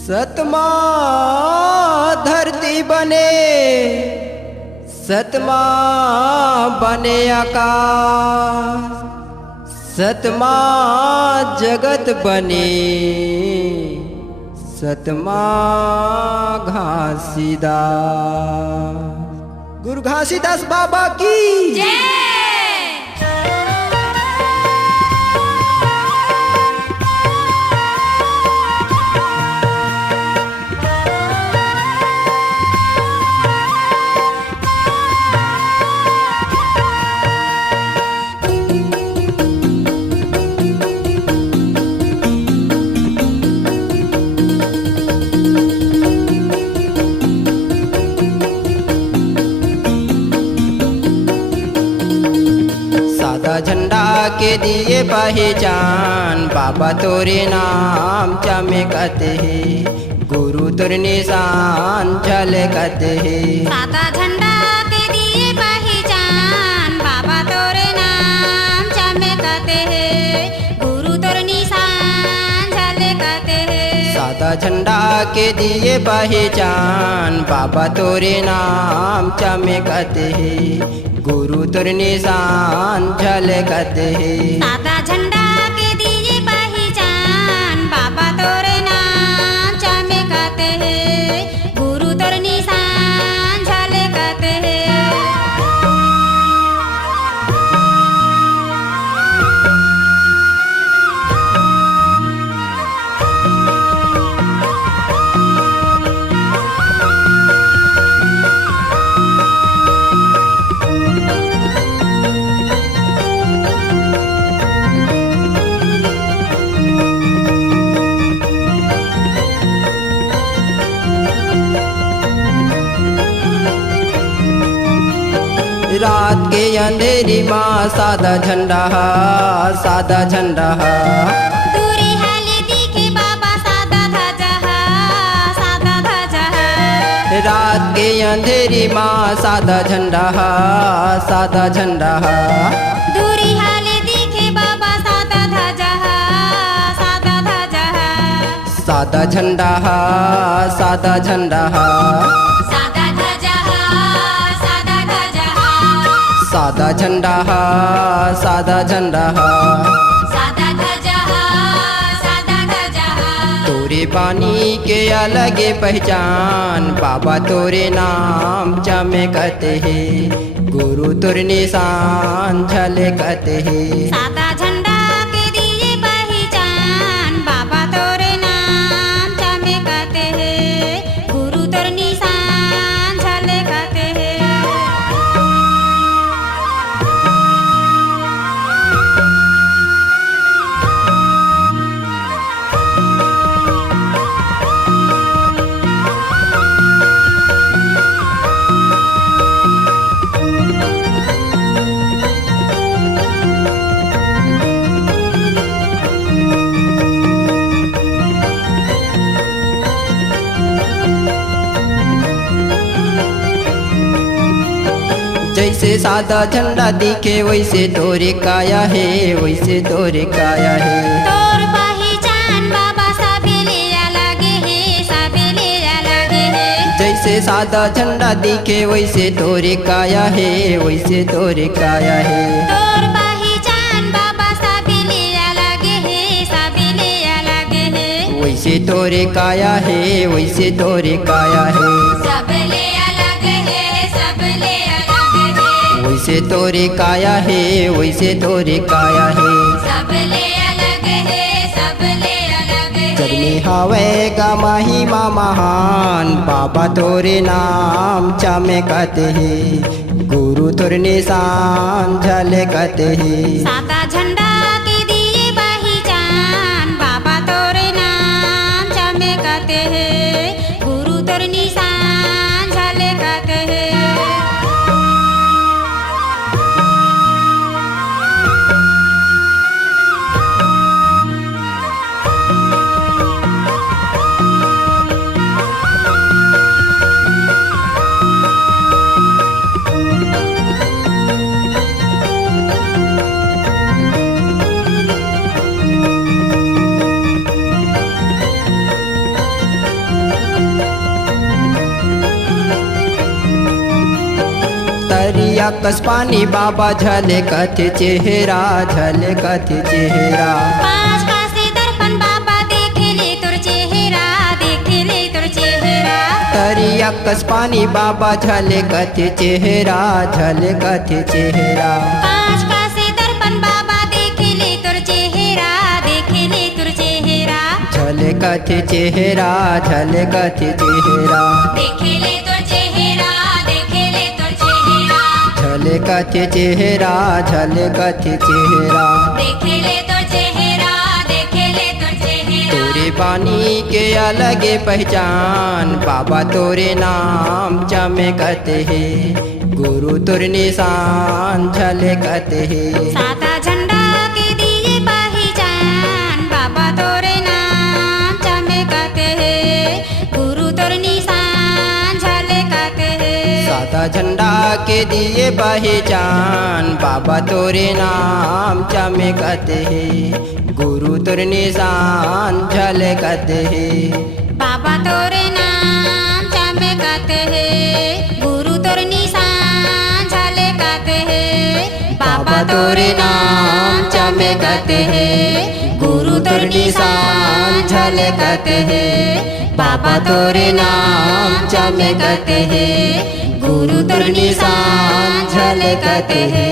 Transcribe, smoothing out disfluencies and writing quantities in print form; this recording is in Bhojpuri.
सतमा धरती बने, सतमा बने आकाश, सतमा जगत बने, सतमा घासीदास। गुरु घासीदास बाबा की जय। झंडा के दिए पहचान, बाबा तोरे नाम चमकते है, गुरु तुर निशान झलकते है। सादा झंडा के दिए पहचान, बाबा तोरे नाम चमकते है, गुरु तुर निशान झलकते है। सादा झंडा के दिए पहचान, बाबा तोरे नाम चमकते है, गुरु तुर निशान झलकते है। सादा झंडा के दिए पहचान, बाबा तोरे नाम चमकते है, गुरु तुर निशान झलकते है। रात के अंधेरी माँ सादा झंडा, सादा झंडा। दूरी हाले दिखे बाबा सादा ध्वजा, सादा ध्वजा। रात के अंधेरी माँ सादा झंडा, सादा झंडा। दूरी हाले दिखे बाबा सादा ध्वजा, सादा ध्वजा। सादा झंडा, सादा झंडा। सादा ध्वजा, सादा ध्वजा। सादा झंडा, सादा झंडा। सादा ध्वजा, सादा ध्वजा। तोरे पानी के अलग पहचान, बाबा तोरे नाम चमकते है, गुरु तुर निशान झलकते है। सादा झंडा के दिए पहचान, बाबा तोरे नाम चमकते है, गुरु तुर निशान झलकते है। जैसे सादा झंडा दिखे वैसे तोरे काया है, वैसे तोरे काया है। तोर पहचान बाबा सबेले अलग है, सबेले अलग है। जैसे सादा झंडा दिखे वैसे तोरे काया है, वैसे तोरे काया है। तोर पहचान बाबा सबेले अलग है, सबेले अलग है। वैसे तोरे काया है, वैसे तोरे काया है। सबले अलग है, सबले अलग है। वैसे तोरे काया है, वैसे तोरे काया है। सबले अलग है, सबले अलग है। जग में हवेगा महिमा महान, बाबा तोरे नाम चमकते है, गुरु तुर निशान झलकते है। सादा झंडा के दिए पहचान, बाबा तोरे नाम चमकते है, गुरु तुर निशान झलकते है। तरिया कस पानी बाबा झलकत चेहरा झलकत चेहरा। पाँच कासे दर्पण बाबा देखेले तोर चेहरा देखेले तोर चेहरा। तरिया कस पानी बाबा झलकत चेहरा झलकत चेहरा। पाँच कासे दर्पण बाबा देखेले तोर चेहरा देखेले तोर चेहरा। झलकत चेहरा झलकत चेहरा। देखेले तोर चेहरा देखेले तोर चेहरा। झलकत चेहरा झलकत चेहरा। देखेले तोर चेहरा देखेले तोर चेहरा। तोरे बानी के अलग पहचान बाबा तोरे नाम चमकत है गुरु तुर निशान झलकत है। सादा झंडा के दिए पहचान बाबा तोरे नाम चमकते है गुरु तोर निशान झलकते है। सादा झंडा के दिए पहचान बाबा तोरे नाम चमकत है गुरु तुर निशान झलकत है। बाबा तोरे नाम चमकते है गुरु तोर निशान झलकते है। बाबा तोरे नाम चमकते है गुरु तोर निशान झलकते है। बाबा तोरे नाम चमकते है गुरु तोर निशान झलकते है।